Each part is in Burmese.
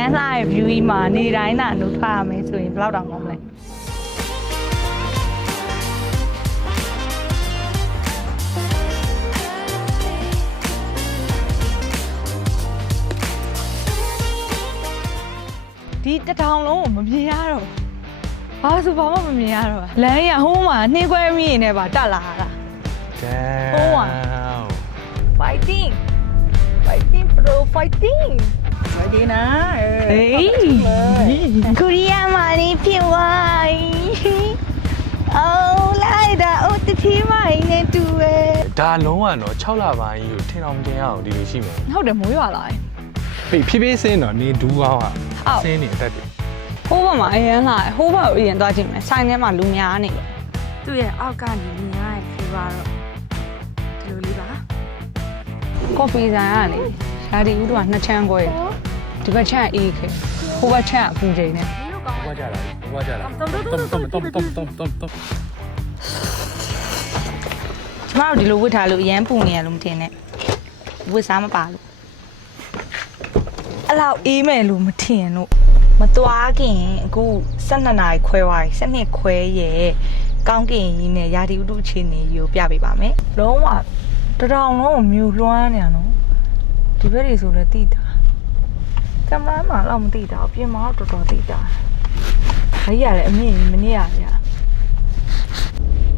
ရန်လှရဲ့ view ကြီးမှာနေတိုင်းသာနှုတ်ထားရမယ်ဆိုရင်ဘယ်လောက်တောင်ကောင်းမလဲဒီတထောင်လုံးကိုမမြင်ရတော့ဘာဆိုဘာမှမမြင်ရတော့လမ်းရဟိုးမှာနှင်းခွဲမိရင်လည်းပါတက်လာတာဟိုးမှာ fighting bro fighting สวัสดีนะเฮ้ยคุริยามานี่ဖြစ်သွားเอาไล่တာအိုတတိမိုင်းနဲ့တူပဲဒါလုံးဝတော့6လပိုင်းကိုထင်အောင်တင်အောင်ဒီလိုရှိမယ်ဟုတ်တယ်မိုးရွာလာတယ်ဖြည်းဖြည်းစင်းတော့နေဒူးကောင်းอ่ะစင်းနေအတက်တယ်ဟိုးဘက်မှာအရင်လာဟိုးဘက်ကိုအရင်သွားကြည့်မယ်ဆိုင်ထဲမှာလူများနေတယ်သူ့ရဲ့အောက်ကနေမြင်ရတဲ့ view ကတော့ဒီလိုလေးပါကော်ဖီဆိုင်ကနေရှာဒီဦးတို့ကနှစ်ချမ်းခွဲဒီဘက်ချမ်းအေးခဲဟိုဘက်ချမ်းအပူချိန်နဲ့ဘွားကြလာဘွားကြလာတုံကျမတို့ဒီလိုဝတ်ထားလို့အရန်ပူနေရလို့မထင်နဲ့ဝတ်စားမပါလို့အဲ့လောက်အေးမယ်လို့မထင်လို့မသွားခင်အခု12နာရီခွဲသွားပြီ12ခွဲရဲ့ကောင်းကင်ကြီးနဲ့ရာသီဥတုအခြေအနေကြီးကိုပြပေးပါမယ်လုံးဝတထောင်လုံးကိုမြူလွှမ်းနေရနော်ဒီဘက်တွေဆိုလည်းတိတာကင်မရာမှာတော့မတိတာအပြင်မှာတော့တော်တော်တိတာအဲ့ရလည်းအမြင့်မနေရဗျာ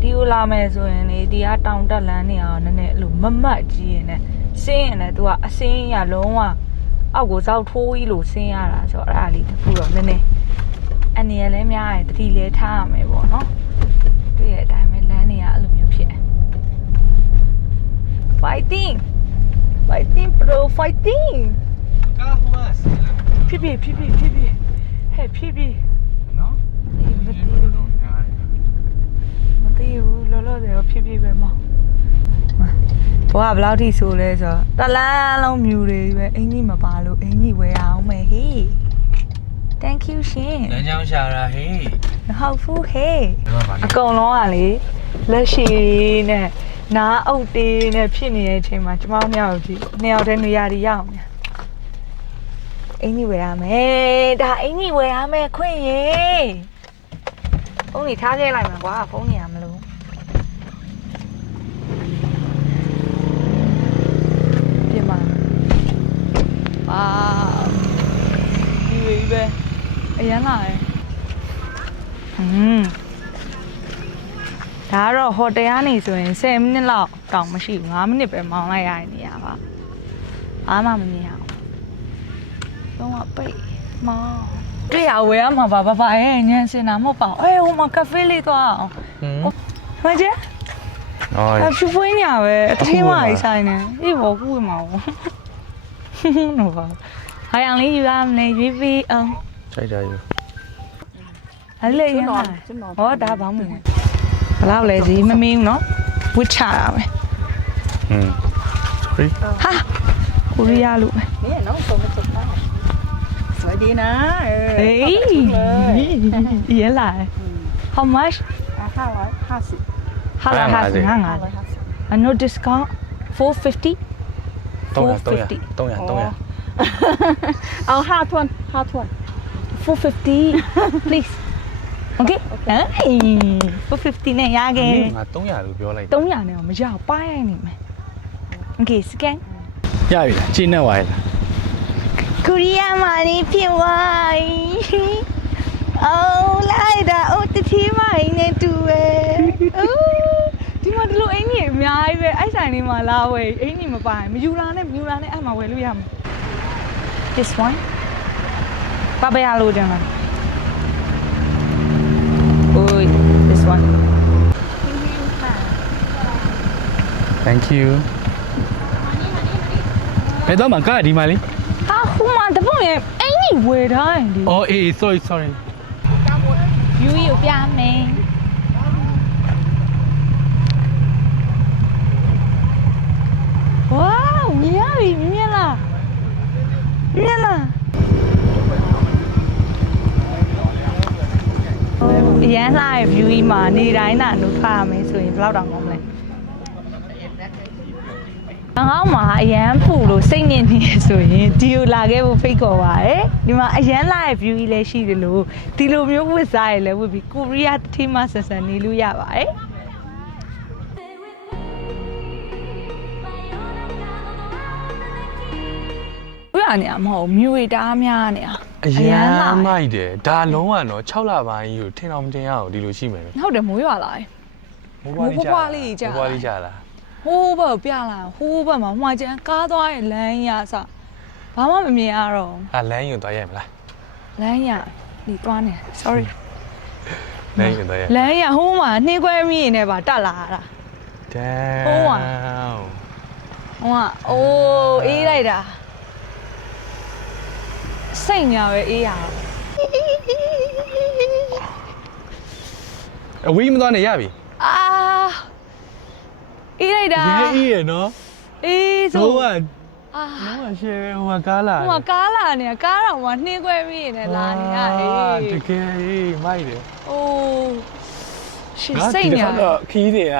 ဒီကိုလာမယ်ဆိုရင်လေဒီကတောင်တက်လန်းနေအောင်နည်းနည်းအဲ့လိုမမတ်ကြီးရင်လည်းဆင်းရင်လည်းသူကအဆင်းရလုံးဝအောက်ကိုဇောက်ထိုးကြီးလို့ဆင်းရတာဆိုတော့အဲ့ဒါလေးတခုတော့နည်းနည်းအနေရလည်းများတယ်တတိလည်းထားရမယ်ပေါ့နော်တွေ့ရတဲ့အတိုင်းပဲလမ်းနေရအဲ့လိုမျိုးဖြစ်တယ် fighting bro fighting ကားဟိုကဖြည်းဖြည်းဟဲ့ဖြည်းဖြည်းနော်မသိဘူးလောလောဆယ်တော့ဖြည်းဖြည်းပဲမောင်းဘောကဘယ်လောက်ထိဆိုလဲဆိုတော့တလန်းလုံးမြူတွေပဲအင်ကြီးမပါလို့အင်ကြီးဝယ်အောင်မယ်ဟေး thank you ရှင်လမ်းကြောင်းရှာတာဟေးဟုတ်ဖူးဟေးအကုန်လုံးကလေလက်ရှိနဲ့နားအုပ်တေးနဲ့ဖြစ်နေတဲ့အချိန်မှာကျမတို့နှစ်ယောက်တည်းနေရာတွေရအောင်ညာအင်ကြီးဝယ်ရမယ်ဒါအင်ကြီးဝယ်ရမယ်ခွင့်ရေဖုန်းကြီးထားခဲ့လိုက်မှာကွာဖုန်းကြီးကမလို့ပြင်ပါအာဒီဝေးပဲအရန်လာတယ်ဒါကတော့ဟိုတယ်ကနေဆိုရင်10မိနစ်လောက်တောင်မရှိဘူး5မိနစ်ပဲမောင်းလိုက်ရတဲ့နေရာပါအားမမမြင်အောင်တော့ပိတ်မောင်းတွေ့ရဝယ်ရမှာပါရဲ့ညံစင်တာမဟုတ်ပါဘူးဟိုမှာကဖေးလေးသွားအောင်မကျဖြူဖွေးညာပဲအထင်းမကြီးဆိုင်နေအေးဘောကူးမှာဘောနော်ပါဟာရန်လေးယူရမလဲရွေးပြီးအောင်စိုက်ကြယူအဲ့လေရဟောဒါဘောင်းမလဲဘလောက်လဲစီမမင်းနော်ဝစ်ချတာပဲsorry ဟာကိုရီးယားလို့ပဲนี่น้องส่งมาจากบ้านสวัสดีนะเฮ้ยเยอะหลาย how much 550 no discount 450 300เอา5ถ้วน450 please okay 450နဲ့ရခဲ့ငါ300လို့ပြောလိုက်300နဲ့မရအောင်ပါရိုက်နေမယ် okay scan ရပြီလားချိန်နဲ့ဝိုင်းလားကိုရီးယားမှာနေဖြစ်သွားအိုးလိုက်တာအိုတတိမိုင်းနဲ့တူပဲဒီမှာဒီလိုအင်ကြီးအများကြီးပဲအဲ့ဆိုင်လေးမှာလာဝယ်အင်ကြီးမပိုင်မယူလာနဲ့အဲ့မှာဝယ်လို့ရမှာ this one ပါပရလို့ကြမ်းလား Oi, this one. Thank you. ဘယ်တော့မှကားဒီမှာလေဟာဟိုမှာတပုံရဲ့အင်ကြီးဝယ်ထားရင်ဒီအော်အေး sorry view ကိုပြမယ်ဝေါမြင်ရပြီမြင်လားရန်လှရဲ့ view ကြီးမှာနေတိုင်းသာနှုတ်ထားရမယ်ဆိုရင်ဘယ်လောက်တောင်ကောင်းမလဲ ငါမှာအရန်ပူလို့စိတ်ညစ်နေဆိုရင်ဒီကိုလာခဲ့ဖို့ဖိတ်ခေါ်ပါတယ်ဒီမှာအရန်လာရဲ့ view ကြီးလည်းရှိတယ်လို့ဒီလိုမျိုးဝတ်စားရလဲဝတ်ပြီးကိုရီးယားတစ်ထီမှဆန်ဆန်နေလို့ရပါတယ်ဘယ်အနေမဟုတ်မြူရီတားများနေ အရန်မိုက်တယ်ဒါလုံးဝတော့6လပိုင်းကြီးကိုထင်အောင်မတင်ရအောင်ဒီလိုရှိမယ်လေ ဟုတ်တယ်မိုးရွာလာတယ် မိုးပွားလေးကြာလား ဟိုးဘက်ပြလာဟိုးဘက်မှာဟွာကျန်ကားသွားရဲ့လမ်းရစဘာမှမမြင်ရတော့ လမ်းယူသွားရမလား လမ်းရဒီသွားနေ sorry လမ်းယူသွားရ လမ်းရဟိုးမှာနှင်းခွဲမိရင်လည်းပါတက်လာတာ ဒဲ ဟိုးကအိုးအေးလိုက်တာစိတ်ညာပဲအေးရအောင် အဝေးမသွားနဲ့ရပြီ အာအေးလိုက်တာ အေးရနော် အေးဆို တော့ အာ တော့ရှယ်ဟိုကားလာ ဟိုကားလာနေကားတော့မှနှင်းခွဲမိရင်လည်းလာနေရအေး တကယ်မိုက်တယ် အိုးရှစ်စိတ်ညာ ခီးတွေက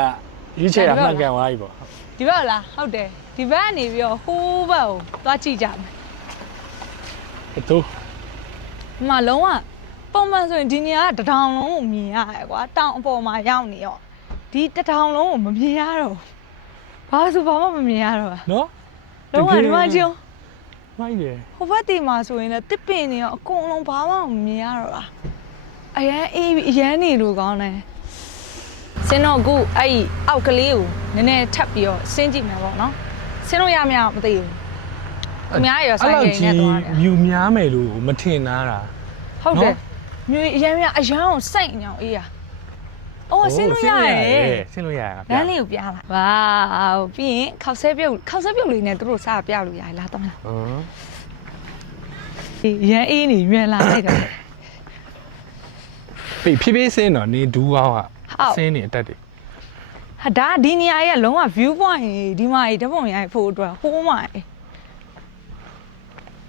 ရွေးချယ်တာမှန်ကန်သွားပြီပေါ့ ဒီဘက်လားဟုတ်တယ်ဒီဘက်ကနေပြီးတော့ဟိုးဘက်ကိုသွားကြည့်ကြမယ် တူ ဒီမှာလုံးဝပုံမှန်ဆိုရင်ဒီနေရာကတထောင်လုံးကိုမြင်ရတယ်ကွာတောင်အပေါ်မှာရောက်နေရောဒီတထောင်လုံးကိုမမြင်ရတော့ဘာဆိုဘာမှမမြင်ရတော့ နော် လုံးဝဒီမှာကျုံ မိုက်တယ် ဟိုဘက်တီမှာဆိုရင်လည်းတစ်ပင်နေရောအကုန်လုံးဘာမှမမြင်ရတော့လားအရန်အေးပြီးအရန်နေလို့ကောင်းတယ်စင်းတော့အခုအဲ့ဒီအောက်ကလေးကိုနည်းနည်းထပ်ပြီးတော့ဆင်းကြည့်မယ်ပေါ့နော်ဆင်းလို့ရမရမသိဘူးအများကြီးရောဆိုင်ကနေသွားတယ် မြူများမယ်လို့မထင်တာ ဟုတ်တယ်မြေအရန်အရန်ကိုစိတ်ညောင်အေးရအိုးဆင်းလို့ရတယ် ဆင်းလို့ရ လမ်းလေးကိုပြလာဝါပြီးရင်ခောက်ဆဲပြုတ်လေးနဲ့သူတို့စားပြလို့ရတယ်လားတော့မလားရန်အေးနေမြန်လာလိုက်တော့ ဖြည်းဖြည်းဆင်းတော့နေဒူးကောင်းကဆင်းနေအတက်တယ် ဟာဒါဒီနေရာရဲ့လုံးဝ view point ဒီမှာဓာတ်ပုံရိုက်ဖို့အတွက်ဟိုးမှာ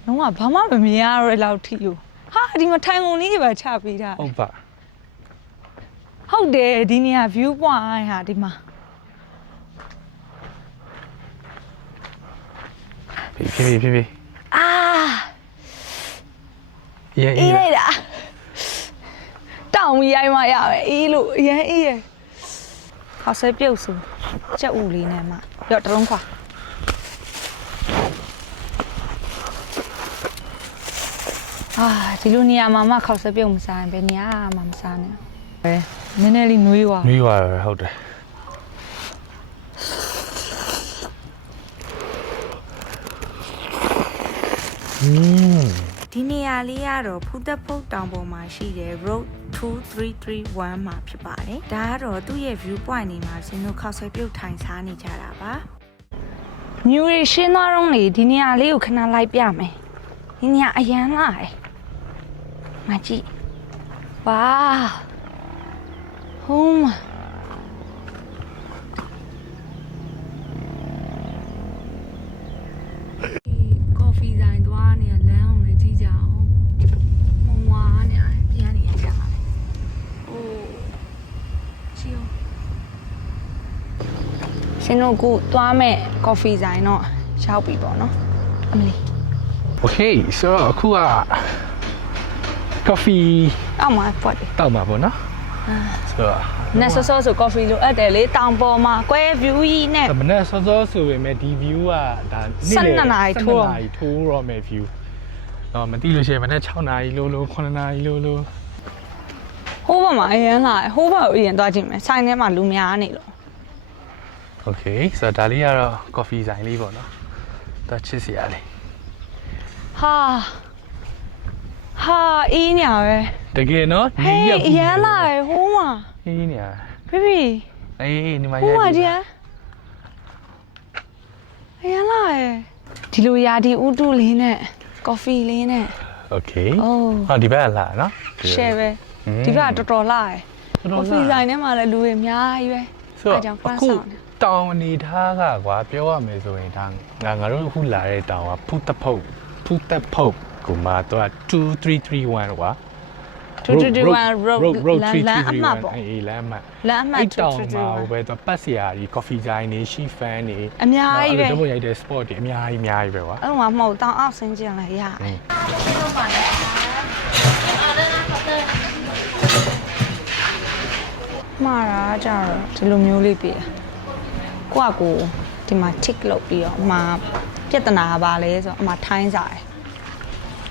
လုံးဝဘာမှမမြင်ရတော့လောက်ထီကိုဟာဒီမှာထိုင်ကုန်လေးပဲချပေးတာ ဟုတ်ပါ ဟုတ်တယ်ဒီနေရာ view point ဟာဒီမှာ ဖြည်းဖြည်း အာ ရ အေးလိုက်တာတောင်ရိုက်မှရမယ်အေးလို့အရင်အေးရခောက်ဆဲပြုတ်ဆိုကြက်ဥလေးနဲ့မှရော့တလုံးခွာအာဒီလိုနေရာမှာမှခောက်ဆဲပြုတ်မစားရင်ဘယ်နေရာမှမစားနဲ့ပဲနည်းနည်းလေးနှွေးသွား နှွေးသွားတယ်ဟုတ်တယ် ဒီနေရာလေးကတော့ဖူးသက်ဖုတ်တောင်ပေါ်မှာရှိတဲ့ road 2331မှာဖြစ်ပါတယ်။ဒါကတော့သူ့ရဲ့ view point နေမှာစင်တို့ခောက်ဆွဲပြုတ်ထိုင်စားနေကြတာပါ။မြူရီရှင်းသွားတော့လေဒီနေရာလေးကိုခဏလိုက်ပြမယ်။ဒီနေရာအရန်လာတယ်။မကြည့်။ဝါဟိုးမကော်ဖီဆိုင်သွားနေလမ်းအောင်လည်းကြည့်ကြအောင်မဝါနေပြန်နေရကြပါလေအိုးချီယောရှင်တို့ကသွားမဲ့ကော်ဖီဆိုင်တော့ရောက်ပြီပေါ့နော်အမလီ Okay so အခုက coffee အောက်မှာပွက်တယ် တောက်မှာပေါ့နော်ဆိုတော့ နက်ဆောဆောဆိုကော်ဖီလိုအပ်တယ်လေတောင်ပေါ်မှာကွဲ view ကြီးနဲ့ မနေ့စောစောဆိုပေမဲ့ဒီ view ကဒါ12နာရီထိုးရမယ် view တော့မသိလို့ရှိရင်မနေ့6နာရီလို့9နာရီလို့ ဟိုးဘက်မှာအရင်လာဟိုးဘက်ကိုအရင်သွားကြည့်မယ်ဆိုင်ထဲမှာလူများနေလို့ Okay so ဒါလေးကတော့ coffee ဆိုင်လေးပေါ့နော်ဒါချစ်စရာလေး ဟာအေးညာပဲ တကယ်နော် ဟေးအရင်လာဟိုးမှာ အေးနေရ ဖေဖေ အေးဒီမှာ ဟိုး ရိုက် မှာ ပြီ ကြီးအရင်လာဒီလိုရာဒီဥတုလေးနဲ့ကော်ဖီလေးနဲ့ Okay အိုး ဟာဒီဘက်ကလာနော် share ပဲဒီဘက်ကတော်တော်လာကော်ဖီဆိုင်ထဲမှာလည်းလူတွေအများကြီးပဲ ဆိုတော့အခုတောင်အနေထားကကွာပြောရမယ်ဆိုရင်ဒါငါတို့အခုလာတဲ့တောင်ကဖူးသက်ဖုတ်ကိုမှတော့2331ကွာ 221 road 331 လမ်းအမှတ်ပေါ့ အေးလမ်းအမှတ် လမ်းအမှတ် အဲ့တောင်မှာဟို 221 ပဲသူပတ်စရာကြီး coffee ဆိုင်နေ ရှိဖန်နေ အများကြီးပဲ ဓာတ်ပုံရိုက်တဲ့ sport တွေအများကြီးပဲကွာ အဲ့တော့မဟုတ်တောင်အောက်ဆင်းကြလဲရတယ်မှားတာကြတော့ဒီလိုမျိုးလေးပြည့်ကိုကကိုဒီမှာ tick လုပ်ပြီးတော့အမှပြဿနာပါလဲဆိုတော့အမှထိုင်းစားတယ်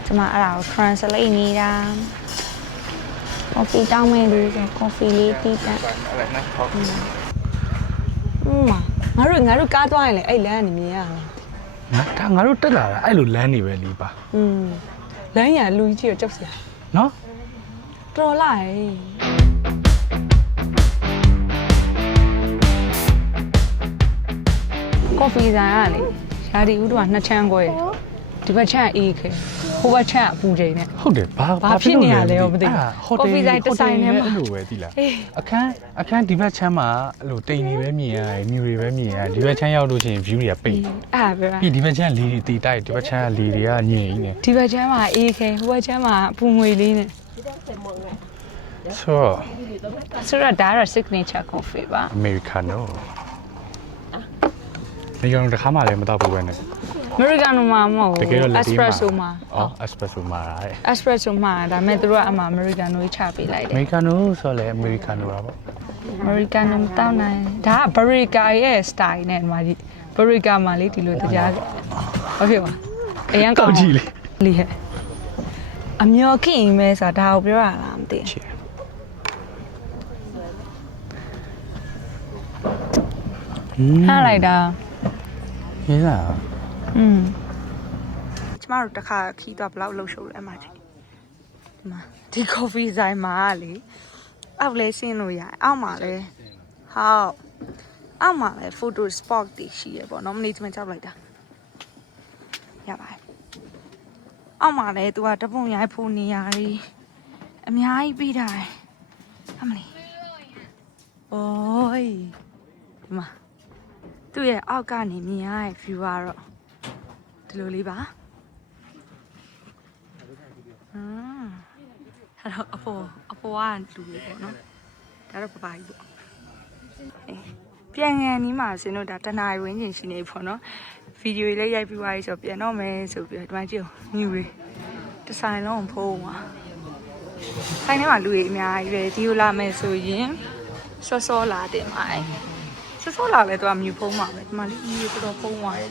ဒီမှာအဲ့ဒါကို translate နေတာ coffee တောင်းမယ်လို့ဆို coffee လေးတီးတန့်အဲ့ဒါနော်ငါတို့ကားသွားရင်လေအဲ့လမ်းကနေမြင်ရလား ဒါငါတို့တက်လာတာအဲ့လိုလမ်းနေပဲလေးပါ လမ်းရလူကြီးကိုကြောက်စရာ နော် တော်လာဟဲ့ကော်ဖီဆိုင်ကလေရာဒီဦးတို့ကနှစ်ချမ်းခွဲဒီဘက်ချမ်းအေးခဲဟိုဘက်ချမ်းအပူချိန်နဲ့ ဟုတ်တယ်ဘာ ဘာဖြစ်နေရလဲမသိဘူး ဟိုတယ် coffee ဆိုင်တစ်ဆိုင်ထဲမှာ အဲ့လိုပဲသိလားအခန်းဒီဘက်ချမ်းမှာအဲ့လိုတိမ်နေပဲမြင်ရတယ်မြူတွေပဲမြင်ရတယ်ဒီဘက်ချမ်းရောက်လို့ရှိရင် view တွေကပိတ် အဲ့ပဲ ပြီးဒီဘက်ချမ်းလေတွေတီတိုက်ဒီဘက်ချမ်းကလေတွေကညင်နေ ဒီဘက်ချမ်းမှာအေးခဲဟိုဘက်ချမ်းမှာအပူငွေလေးနဲ့ ဆိုတော့ ဆိုတော့ဒါကတော့ signature coffee ပါ Americano ဒီကောင်တစ်ခါမှလည်းမတော့ဘူးပဲနဲ့ Americano မှာမဟုတ် တကယ်တော့ ဘူး လက်သေးမှာ espresso မှာ အော် espresso မှာတဲ့ espresso မှာဒါပေမဲ့သူတို့ကအမှ Americano ကြီးချပေးလိုက်တယ် Americano ဆိုလည်း Americano ပါပေါ့ Americano မတောင်းနိုင်ဒါက Barrica ရဲ့ style နဲ့ဒီမှာကြီး Barrica မှာလေးဒီလိုတရားဟုတ်ကဲ့ပါအရင်ကောင်းကြည့်လေဟဲ့အမျော်ခင်မဲဆိုတာဒါကိုပြောရလားမသိဘူးဟာလိုက်တာ ရေးလား ကျမတို့တစ်ခါခီးတော့ဘယ်လောက်လှုပ်ရှုပ်လဲအမှကြီးဒီမှာဒီ coffee ဆိုင်မှာလေအောက်လဲဆင်းလို့ရတယ်အောက်မှာလဲဟောက်အောက်မှာလဲ photo spot တွေရှိရပေါ့နော်မနေ့ကမှကြောက်လိုက်တာရပါတယ်အောက်မှာလဲသူကတပုံရိုက်ဖို့နေရာကြီးအများကြီးပြီးတာတယ်အမလေးโอ้ยဒီမှာသူ့ရဲ့အောက်ကနေမြင်ရတဲ့ view ကတော့ဒီလိုလေးပါအဲ့တော့အပေါ်ကလူတွေပေါ့နော်ဒါတော့ပပကြီးပေါ့ပြန်ငန်နီးမှာဆင်းတို့ဒါတနာရီဝင်းကျင်ရှိနေပေါ့နော်ဗီဒီယိုလေးရိုက်ပြီးသွားပြီဆိုပြန်တော့မယ်ဆိုပြီးဒီမှာကြည့်မြူတွေတစ်ဆိုင်လုံးဖုံးသွားဆိုင်ထဲမှာလူတွေအများကြီးပဲဒီလိုလာမယ်ဆိုရင်စောလာတင်ပါစောလာလဲသူကမြူဖုံးမှာပဲဒီမှာလေးကြီးတော်တော်ဖုံးသွားတယ်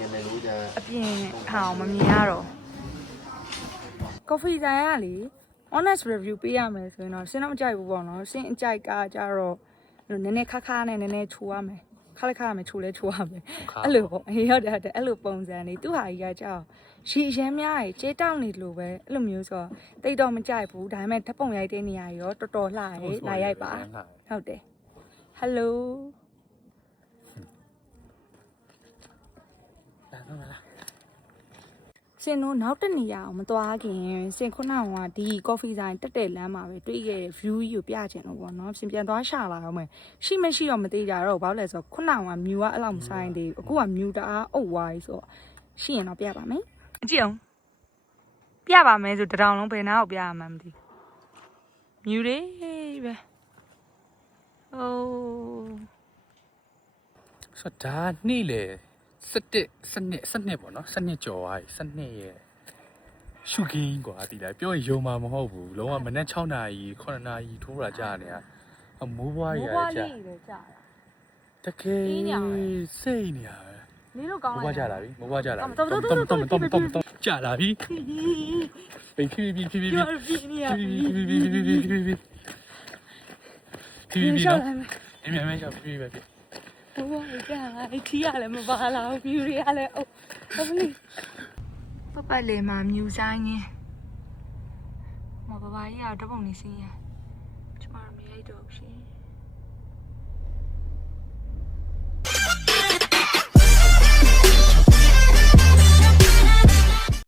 အပြင်ဟာမမြင်ရတော့ coffee ဆိုင်ကလေ honest review ပေးရမယ်ဆိုရင်တော့စင်တော့မကြိုက်ဘူးပေါ့နော်စင်အကြိုက်ကကြတော့နည်းနည်းခါနဲ့နည်းနည်းချိုရမယ်ခါရမယ်ချိုလဲချိုရမယ်အဲ့လိုပေါ့အေးဟုတ်တယ်အဲ့လိုပုံစံနေသူ့ဟာကြီးကကြောက်ရှည်ရမ်းများကြီးကျေးတောက်နေလို့ပဲအဲ့လိုမျိုးဆိုတော့တိတ်တော့မကြိုက်ဘူးဒါပေမဲ့ဓာတ်ပုံရိုက်တဲ့နေရာရောတော်တော်လှရဲလာရိုက်ပါဟုတ်တယ် hello စင်တို့နောက်တစ်နေရာအောင်မသွားခင်စင်ခုနကဒီ coffee ဆိုင်တက်တဲ့လမ်းမှာပဲတွေ့ခဲ့တဲ့ view ကြီးကိုပြချင်လို့ပေါ့နော်စင်ပြန်သွားရှာလာအောင်မယ်ရှိမရှိတော့မသိကြတော့ဘာလို့လဲဆိုတော့ခုနကမြူကအဲ့လောက်မဆိုင်သေးဘူးအခုကမြူတအားအုပ်ဝါးကြီးဆိုတော့ရှိရင်တော့ပြပါမယ်အကြည့်အောင်ပြပါမယ်ဆိုတရောင်လုံးဘယ်နာကိုပြရမှန်းမသိမြူလေးပဲအိုး ဆိုတော့ဒါနေ့လေစနစ်ပေါ့နော်စနစ်ကျော်သွားပြီစနစ်ရဲ့ရှုခင်းကွာဒီလိုက်ပြောရင်ယုံမှာမဟုတ်ဘူးလုံးဝမနေ့6နာရီ9နာရီထိုးတာကြာနေတာမိုးဘွားရကြာတကယ်စိတ်နေရပဲ လေးလို့ကောင်း မိုး လိုက် ဘွားကြာလာပြီမိုးဘွားကြာလာပြီတော်ကြာလာပြီဖြည်းဖြည်းနော် အမြဲတမ်းကြောက်ပြီးပဲပြီ ဟိုကကြာလာအထီးရလည်းမပါလာဘူး view တွေကလည်းဟုတ်ပြီပတ်လေမှာမြူဆိုင်ငင်းမဘာကြီးကတော့ဓာတ်ပုံနေစင်းရကျမတို့မရိုက်တော့ဘူးရှင်